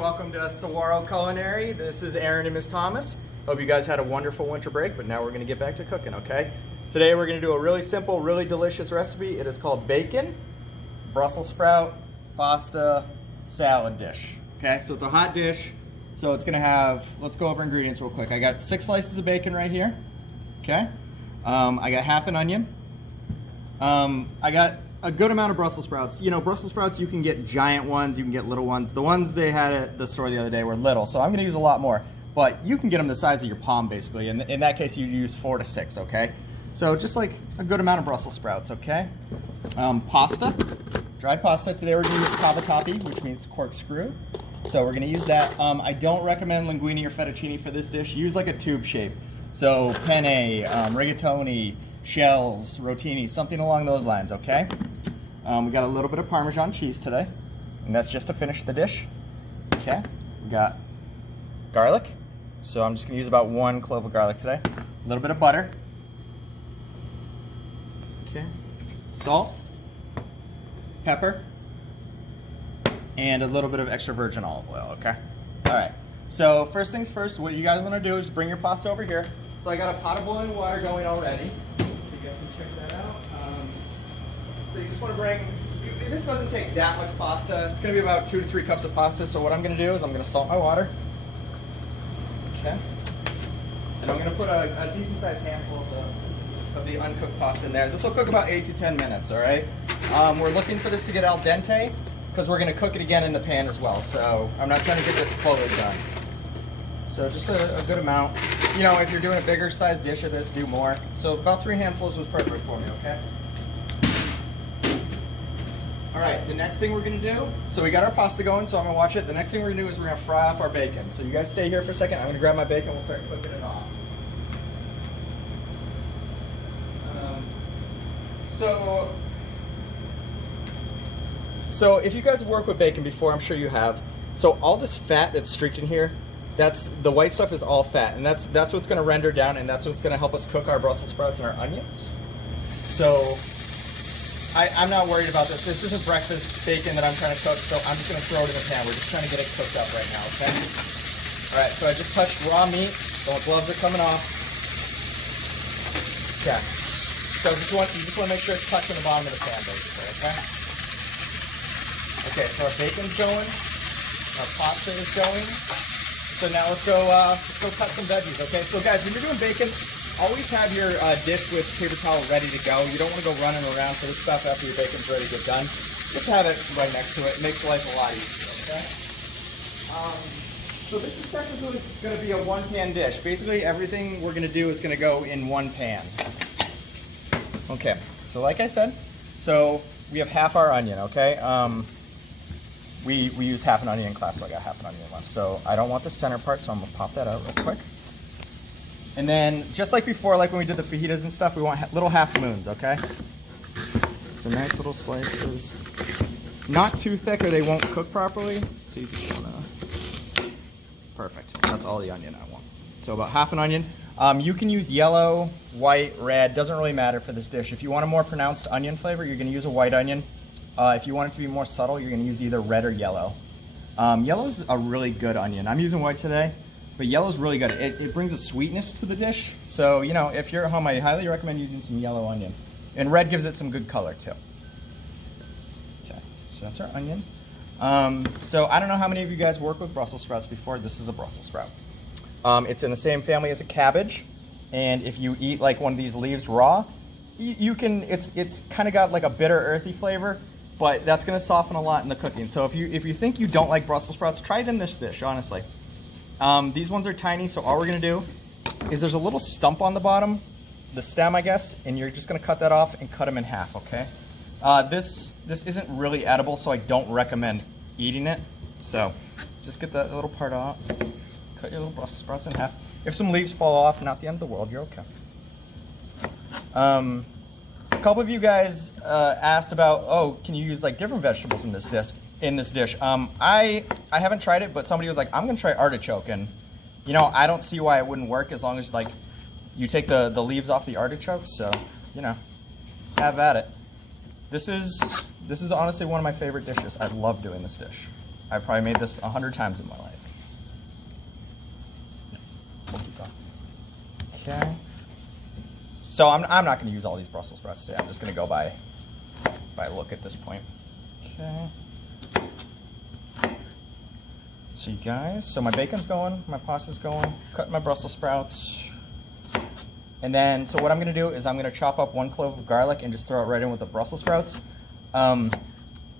welcome to Saguaro Culinary. This is Aaron and Miss Thomas. Hope you guys had a wonderful winter break, but now we're gonna get back to cooking, okay? Today we're gonna do a really simple, really delicious recipe. It is called bacon, Brussels sprout, pasta, salad dish. Okay, so it's a hot dish. So it's gonna have, let's go over ingredients real quick. I got 6 slices of bacon right here, okay? I got half an onion. I got a good amount of Brussels sprouts. You know, Brussels sprouts, you can get giant ones, you can get little ones. The ones they had at the store the other day were little, so I'm gonna use a lot more. But you can get them the size of your palm, basically. And in that case, you use 4 to 6, okay? So just like a good amount of Brussels sprouts, okay? Pasta, dried pasta. Today we're gonna use cavatappi, which means corkscrew. So we're gonna use that. I don't recommend linguine or fettuccine for this dish. Use like a tube shape. So penne, rigatoni, shells, rotini, something along those lines, okay? We got a little bit of Parmesan cheese today, and that's just to finish the dish, okay? We got garlic, so I'm just gonna use about 1 clove of garlic today. A little bit of butter, okay? Salt, pepper, and a little bit of extra virgin olive oil, okay? All right, so first things first, what you guys wanna do is bring your pasta over here. So I got a pot of boiling water going already. So you guys can check that out. So you just want to bring, this doesn't take that much pasta. It's going to be about 2 to 3 cups of pasta. So what I'm going to do is I'm going to salt my water. Okay. And I'm going to put a decent sized handful of the uncooked pasta in there. This will cook about 8 to 10 minutes, all right? We're looking for this to get al dente because we're going to cook it again in the pan as well. So I'm not trying to get this fully done. So just a good amount. You know, if you're doing a bigger size dish of this, do more. So about 3 handfuls was perfect for me, okay? All right, the next thing we're gonna do, so we got our pasta going, so I'm gonna watch it. The next thing we're gonna do is we're gonna fry off our bacon. So you guys stay here for a second. I'm gonna grab my bacon, we'll start cooking it off. So if you guys have worked with bacon before, I'm sure you have. So all this fat that's streaked in here, that's the white stuff is all fat, and that's what's going to render down, and that's what's going to help us cook our Brussels sprouts and our onions. So I'm not worried about this. This isn't breakfast bacon that I'm trying to cook, so I'm just going to throw it in the pan. We're just trying to get it cooked up right now, okay? All right, so I just touched raw meat. The gloves are coming off. Okay. So you just want to make sure it's touching the bottom of the pan, basically, okay? Okay, so our bacon's going. Our pasta is going. So now let's go cut some veggies, okay? So guys, when you're doing bacon, always have your dish with paper towel ready to go. You don't want to go running around for this stuff after your bacon's ready to get done. Just have it right next to it. It makes life a lot easier, okay? So this is technically going to be a 1-pan dish. Basically, everything we're going to do is going to go in 1 pan. Okay, so like I said, so we have half our onion, okay? We used half an onion in class, so I got half an onion left. So I don't want the center part, so I'm gonna pop that out real quick. And then, just like before, like when we did the fajitas and stuff, we want little half moons, okay? So nice little slices. Not too thick or they won't cook properly. So you just wanna, perfect. That's all the onion I want. So about half an onion. You can use yellow, white, red, doesn't really matter for this dish. If you want a more pronounced onion flavor, you're gonna use a white onion. If you want it to be more subtle, you're going to use either red or yellow. Yellow's a really good onion. I'm using white today, but yellow's really good. It brings a sweetness to the dish. So, you know, if you're at home, I highly recommend using some yellow onion. And red gives it some good color, too. Okay, so that's our onion. So I don't know how many of you guys work with Brussels sprouts before. This is a Brussels sprout. It's in the same family as a cabbage. And if you eat like one of these leaves raw, you can, it's kind of got like a bitter, earthy flavor. But that's going to soften a lot in the cooking. So if you think you don't like Brussels sprouts, try it in this dish, honestly. These ones are tiny, so all we're going to do is there's a little stump on the bottom, the stem, I guess, and you're just going to cut that off and cut them in half, okay? This isn't really edible, so I don't recommend eating it. So just get that little part off, cut your little Brussels sprouts in half. If some leaves fall off, not the end of the world, you're okay. A couple of you guys asked about, oh, can you use like different vegetables in this dish? I haven't tried it, but somebody was like, I'm gonna try artichoke, and you know, I don't see why it wouldn't work as long as like you take the leaves off the artichoke. So you know, have at it. This is honestly one of my favorite dishes. I love doing this dish. I've probably made this 100 times in my life. We'll keep going. Okay. So I'm not going to use all these Brussels sprouts today. I'm just going to go by look at this point. Okay. So you guys, so my bacon's going, my pasta's going, cutting my Brussels sprouts. And then, so what I'm going to do is I'm going to chop up 1 clove of garlic and just throw it right in with the Brussels sprouts.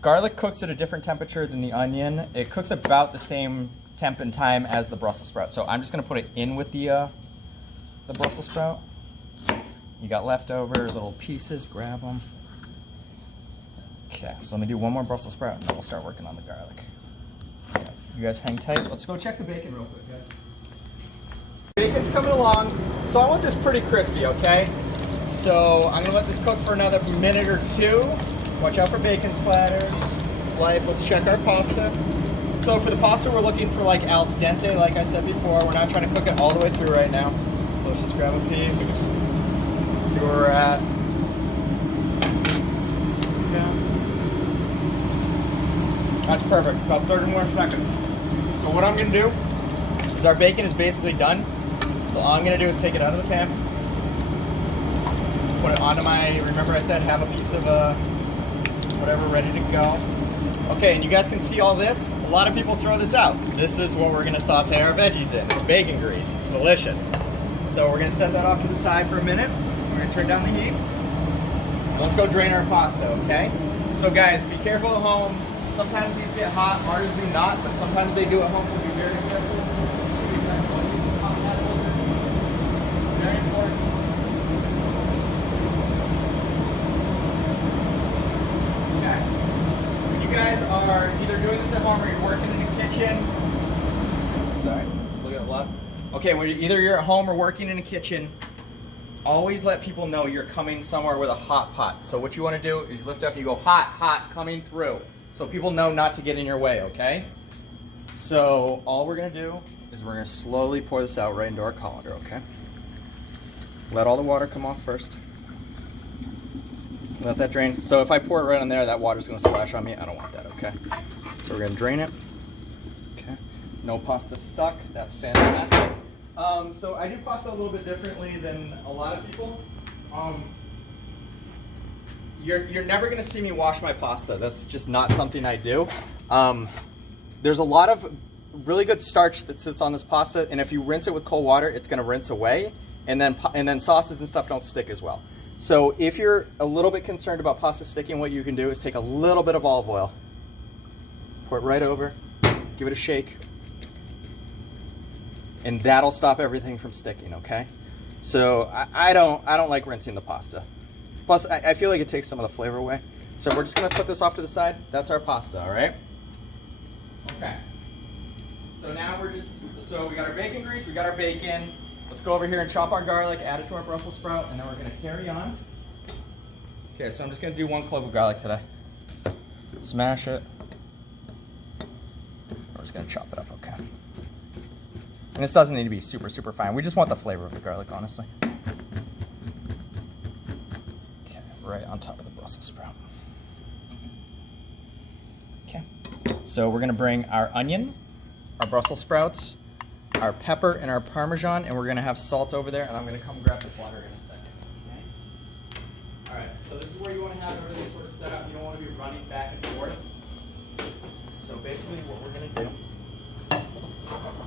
Garlic cooks at a different temperature than the onion. It cooks about the same temp and time as the Brussels sprout. So I'm just going to put it in with the Brussels sprout. You got leftovers, little pieces, grab them. Okay, so let me do 1 more Brussels sprout and then we'll start working on the garlic. Okay, you guys hang tight. Let's go check the bacon real quick, guys. Bacon's coming along. So I want this pretty crispy, okay? So I'm gonna let this cook for another minute or 2. Watch out for bacon splatters. It's life. Let's check our pasta. So for the pasta, we're looking for like al dente, like I said before. We're not trying to cook it all the way through right now. So let's just grab a piece. See where we're at. Okay. That's perfect. About 30 more seconds. So what I'm gonna do is our bacon is basically done. So all I'm gonna do is take it out of the pan. Put it onto my, remember I said have a piece of whatever ready to go. Okay, and you guys can see all this. A lot of people throw this out. This is what we're gonna saute our veggies in. It's bacon grease, it's delicious. So we're gonna set that off to the side for a minute. We're gonna turn down the heat. Let's go drain our pasta, okay? So guys, be careful at home. Sometimes these get hot, ours do not, but sometimes they do at home, so be very careful. Very important. Okay. When you guys are either doing this at home or you're working in the kitchen, sorry, let's look at a lot. Okay, when either you're at home or working in a kitchen, always let people know you're coming somewhere with a hot pot. So what you want to do is lift up and you go hot, hot, coming through. So people know not to get in your way, okay? So all we're gonna do is we're gonna slowly pour this out right into our colander, okay? Let all the water come off first. Let that drain. So if I pour it right on there, that water's gonna splash on me. I don't want that, okay? So we're gonna drain it. Okay. No pasta stuck. That's fantastic. So I do pasta a little bit differently than a lot of people. You're never gonna see me wash my pasta. That's just not something I do. There's a lot of really good starch that sits on this pasta, and if you rinse it with cold water, it's gonna rinse away, and then sauces and stuff don't stick as well. So if you're a little bit concerned about pasta sticking, what you can do is take a little bit of olive oil, pour it right over, give it a shake, and that'll stop everything from sticking, okay? So I don't like rinsing the pasta. Plus, I feel like it takes some of the flavor away. So we're just gonna put this off to the side. That's our pasta, all right? Okay. So now so we got our bacon grease, we got our bacon. Let's go over here and chop our garlic, add it to our Brussels sprout, and then we're gonna carry on. Okay, so I'm just gonna do 1 clove of garlic today. Smash it. We're just gonna chop it up, okay? And this doesn't need to be super, super fine. We just want the flavor of the garlic, honestly. Okay, right on top of the Brussels sprout. Okay, so we're gonna bring our onion, our Brussels sprouts, our pepper, and our Parmesan, and we're gonna have salt over there, and I'm gonna come grab the butter in a second, okay? All right, so this is where you wanna have everything sort of set up. You don't wanna be running back and forth. So basically what we're gonna do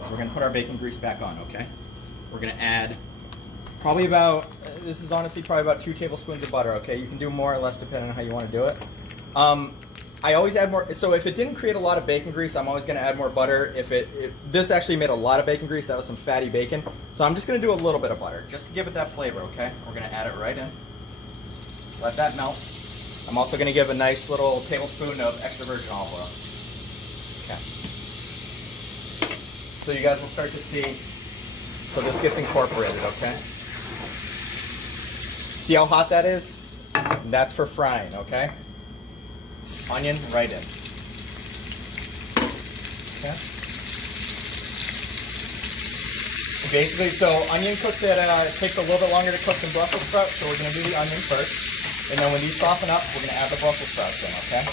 is we're gonna put our bacon grease back on, okay? We're gonna add probably about, this is honestly probably about 2 tablespoons of butter, okay? You can do more or less depending on how you wanna do it. I always add more, so if it didn't create a lot of bacon grease, I'm always gonna add more butter. If this actually made a lot of bacon grease, that was some fatty bacon. So I'm just gonna do a little bit of butter, just to give it that flavor, okay? We're gonna add it right in. Let that melt. I'm also gonna give a nice little tablespoon of extra virgin olive oil. Okay. So you guys will start to see, so this gets incorporated, okay? See how hot that is? That's for frying, okay? Onion right in. Okay. Basically, so onion cooks it takes a little bit longer to cook than Brussels sprouts, so we're going to do the onion first. And then when these soften up, we're going to add the Brussels sprouts in, okay?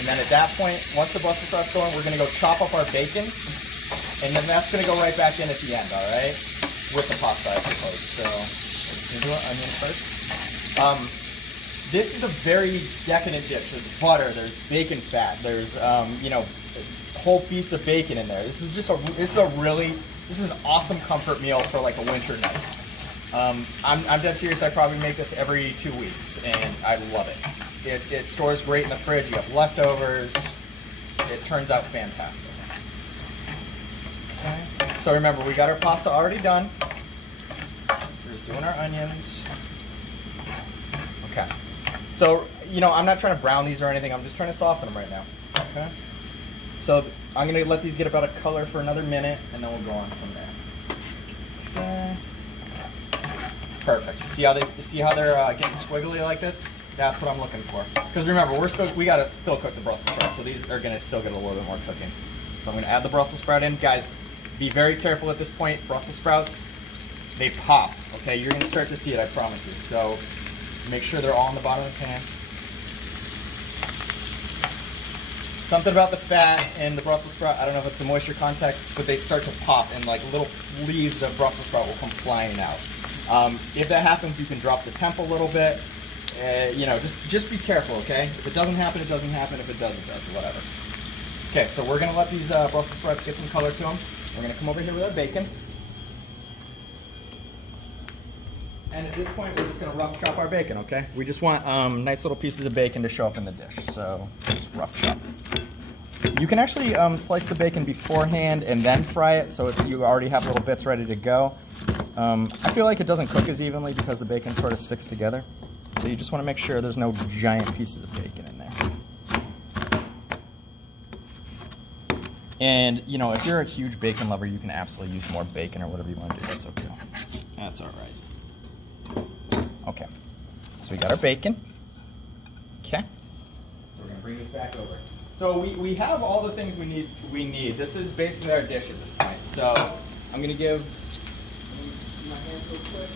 And then at that point, once the Brussels sprout's going, we're going to go chop up our bacon. And then that's going to go right back in at the end, all right? With the pasta, I suppose. So, we're going to do onion first. This is a very decadent dish. There's butter, there's bacon fat, there's, you know, a whole piece of bacon in there. This is just this is an awesome comfort meal for like a winter night. I'm dead serious. I probably make this every 2 weeks, and I love it. It stores great in the fridge. You have leftovers. It turns out fantastic. Okay. So remember, we got our pasta already done. We're just doing our onions. Okay. So, you know, I'm not trying to brown these or anything. I'm just trying to soften them right now. Okay. So I'm going to let these get about a color for another minute, and then we'll go on from there. Okay. Perfect. See how they're getting squiggly like this? That's what I'm looking for. Because remember, we gotta still cook the Brussels sprouts, so these are gonna still get a little bit more cooking. So I'm gonna add the Brussels sprout in. Guys, be very careful at this point. Brussels sprouts, they pop. Okay, you're gonna start to see it, I promise you. So make sure they're all on the bottom of the pan. Something about the fat and the Brussels sprout, I don't know if it's the moisture contact, but they start to pop and like little leaves of Brussels sprout will come flying out. If that happens, you can drop the temp a little bit. You know, just be careful, okay? If it doesn't happen, it doesn't happen. If it does, it does, whatever. Okay, so we're gonna let these Brussels sprouts get some color to them. We're gonna come over here with our bacon. And at this point, we're just gonna rough chop our bacon, okay? We just want nice little pieces of bacon to show up in the dish, so just rough chop. You can actually slice the bacon beforehand and then fry it, so if you already have little bits ready to go. I feel like it doesn't cook as evenly because the bacon sort of sticks together. So you just want to make sure there's no giant pieces of bacon in there. And, you know, if you're a huge bacon lover, you can absolutely use more bacon or whatever you want to do. That's okay. That's all right. Okay. So we got our bacon. Okay. So we're going to bring this back over. So we have all the things we need. This is basically our dish at this point. So I'm going to give my hands real quick.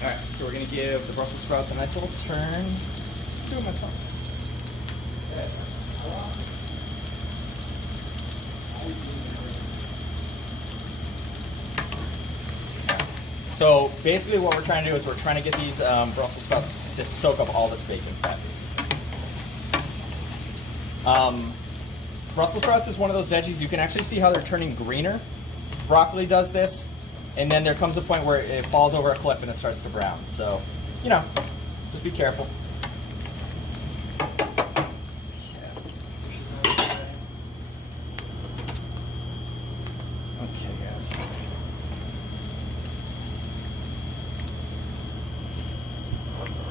Alright, so we're going to give the Brussels sprouts a nice little turn. Do it myself. Okay. So basically what we're trying to do is we're trying to get these Brussels sprouts to soak up all this bacon fat. Brussels sprouts is one of those veggies, you can actually see how they're turning greener. Broccoli does this. And then there comes a point where it falls over a cliff and it starts to brown. So, you know, just be careful. Okay, guys.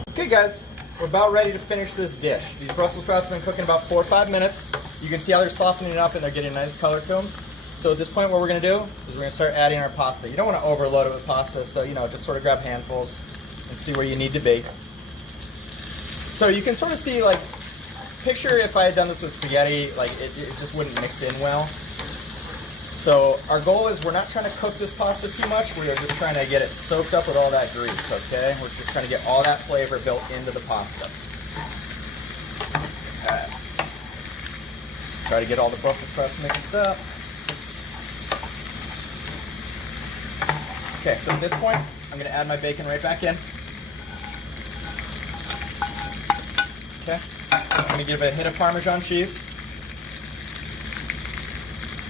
Okay, guys, we're about ready to finish this dish. These Brussels sprouts have been cooking about 4 or 5 minutes. You can see how they're softening up and they're getting a nice color to them. So at this point, what we're going to do is we're going to start adding our pasta. You don't want to overload it with pasta, so, you know, just sort of grab handfuls and see where you need to be. So you can sort of see, like, picture if I had done this with spaghetti, like, it just wouldn't mix in well. So our goal is we're not trying to cook this pasta too much. We are just trying to get it soaked up with all that grease, okay? We're just trying to get all that flavor built into the pasta. Okay. Try to get all the Brussels sprouts mixed up. Okay, so at this point, I'm going to add my bacon right back in. Okay, I'm going to give it a hit of Parmesan cheese.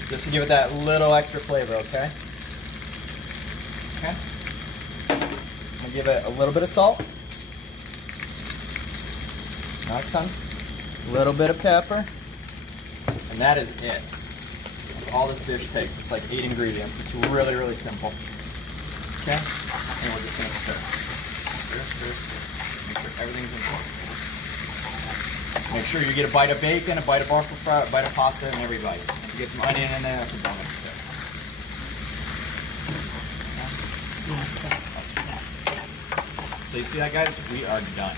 Just to give it that little extra flavor, okay? Okay. I'm going to give it a little bit of salt. Not a ton. A little bit of pepper. And that is it. That's all this dish takes. It's like 8 ingredients. It's really, really simple. Okay, and we're just going to stir. Stir, stir, stir. Make sure everything's in place. Make sure you get a bite of bacon, a bite of Brussels sprout, a bite of pasta, and every bite. If you get some onion in there, that's a bonus too. So you see that, guys? We are done.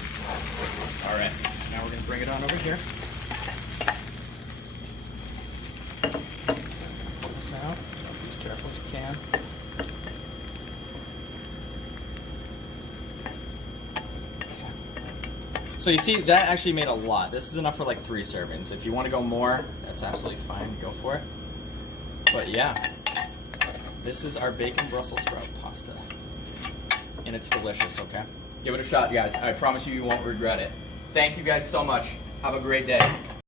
All right, now we're going to bring it on over here. Pull this out. Be as careful as you can. So you see, that actually made a lot. This is enough for like 3 servings. If you want to go more, that's absolutely fine. Go for it. But yeah, this is our bacon Brussels sprout pasta. And it's delicious, okay? Give it a shot, guys. I promise you, you won't regret it. Thank you guys so much. Have a great day.